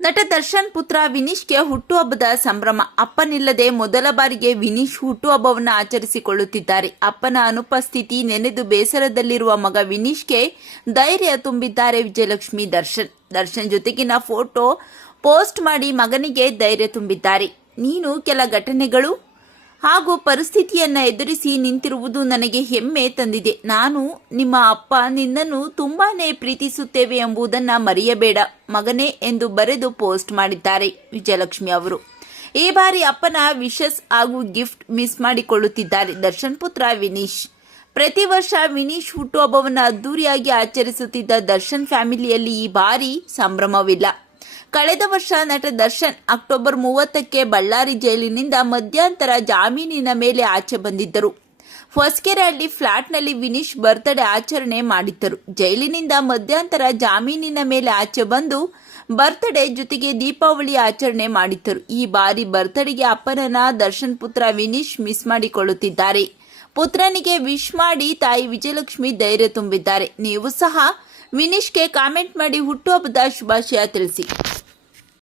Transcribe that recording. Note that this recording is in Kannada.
ನಟ ದರ್ಶನ್ ಪುತ್ರ ವಿನೀಶ್ಗೆ ಹುಟ್ಟುಹಬ್ಬದ ಸಂಭ್ರಮ. ಅಪ್ಪನಿಲ್ಲದೆ ಮೊದಲ ಬಾರಿಗೆ ವಿನೀಶ್ ಹುಟ್ಟುಹಬ್ಬವನ್ನು ಆಚರಿಸಿಕೊಳ್ಳುತ್ತಿದ್ದಾರೆ. ಅಪ್ಪನ ಅನುಪಸ್ಥಿತಿ ನೆನೆದು ಬೇಸರದಲ್ಲಿರುವ ಮಗ ವಿನೀಶ್ಗೆ ಧೈರ್ಯ ತುಂಬಿದ್ದಾರೆ ವಿಜಯಲಕ್ಷ್ಮಿ ದರ್ಶನ್. ದರ್ಶನ್ ಜೊತೆಗಿನ ಫೋಟೋ ಪೋಸ್ಟ್ ಮಾಡಿ ಮಗನಿಗೆ ಧೈರ್ಯ ತುಂಬಿದ್ದಾರೆ. ನೀನು ಕೆಲ ಘಟನೆಗಳು ಹಾಗೂ ಪರಿಸ್ಥಿತಿಯನ್ನ ಎದುರಿಸಿ ನಿಂತಿರುವುದು ನನಗೆ ಹೆಮ್ಮೆ ತಂದಿದೆ. ನಾನು ನಿಮ್ಮ ಅಪ್ಪ ನಿನ್ನನ್ನು ತುಂಬಾನೇ ಪ್ರೀತಿಸುತ್ತೇವೆ ಎಂಬುದನ್ನು ಮರೆಯಬೇಡ ಮಗನೇ ಎಂದು ಬರೆದು ಪೋಸ್ಟ್ ಮಾಡಿದ್ದಾರೆ ವಿಜಯಲಕ್ಷ್ಮಿ ಅವರು. ಈ ಬಾರಿ ಅಪ್ಪನ ವಿಶಸ್ ಹಾಗೂ ಗಿಫ್ಟ್ ಮಿಸ್ ಮಾಡಿಕೊಳ್ಳುತ್ತಿದ್ದಾರೆ. ದರ್ಶನ್ ಪುತ್ರ ವಿನೀಶ್. ಪ್ರತಿ ವರ್ಷ ವಿನೀಶ್ ಹುಟ್ಟುಹಬ್ಬವನ್ನು ಅದ್ದೂರಿಯಾಗಿ ಆಚರಿಸುತ್ತಿದ್ದ ದರ್ಶನ್ ಫ್ಯಾಮಿಲಿಯಲ್ಲಿ ಈ ಬಾರಿ ಸಂಭ್ರಮವಿಲ್ಲ. ಕಳೆದ ವರ್ಷ ನಟ ದರ್ಶನ್ ಅಕ್ಟೋಬರ್ ಮೂವತ್ತಕ್ಕೆ ಬಳ್ಳಾರಿ ಜೈಲಿನಿಂದ ಮಧ್ಯಂತರ ಜಾಮೀನಿನ ಮೇಲೆ ಆಚೆ ಬಂದಿದ್ದರು. ಹೊಸಕೆರೆಹಳ್ಳಿ ಫ್ಲಾಟ್ನಲ್ಲಿ ವಿನೀಶ್ ಬರ್ತ್ಡೇ ಆಚರಣೆ ಮಾಡಿದ್ದರು. ಜೈಲಿನಿಂದ ಮಧ್ಯಂತರ ಜಾಮೀನಿನ ಮೇಲೆ ಆಚೆ ಬಂದು ಬರ್ತ್ಡೇ ಜೊತೆಗೆ ದೀಪಾವಳಿ ಆಚರಣೆ ಮಾಡಿದ್ದರು. ಈ ಬಾರಿ ಬರ್ತ್ಡೇಗೆ ಅಪ್ಪನನ್ನ ದರ್ಶನ್ ಪುತ್ರ ವಿನೀಶ್ ಮಿಸ್ ಮಾಡಿಕೊಳ್ಳುತ್ತಿದ್ದಾರೆ. ಪುತ್ರನಿಗೆ ವಿಶ್ ಮಾಡಿ ತಾಯಿ ವಿಜಯಲಕ್ಷ್ಮಿ ಧೈರ್ಯ ತುಂಬಿದ್ದಾರೆ. ನೀವು ಸಹ ವಿನೀಶ್ಗೆ ಕಾಮೆಂಟ್ ಮಾಡಿ ಹುಟ್ಟುಹಬ್ಬದ ಶುಭಾಶಯ ತಿಳಿಸಿ.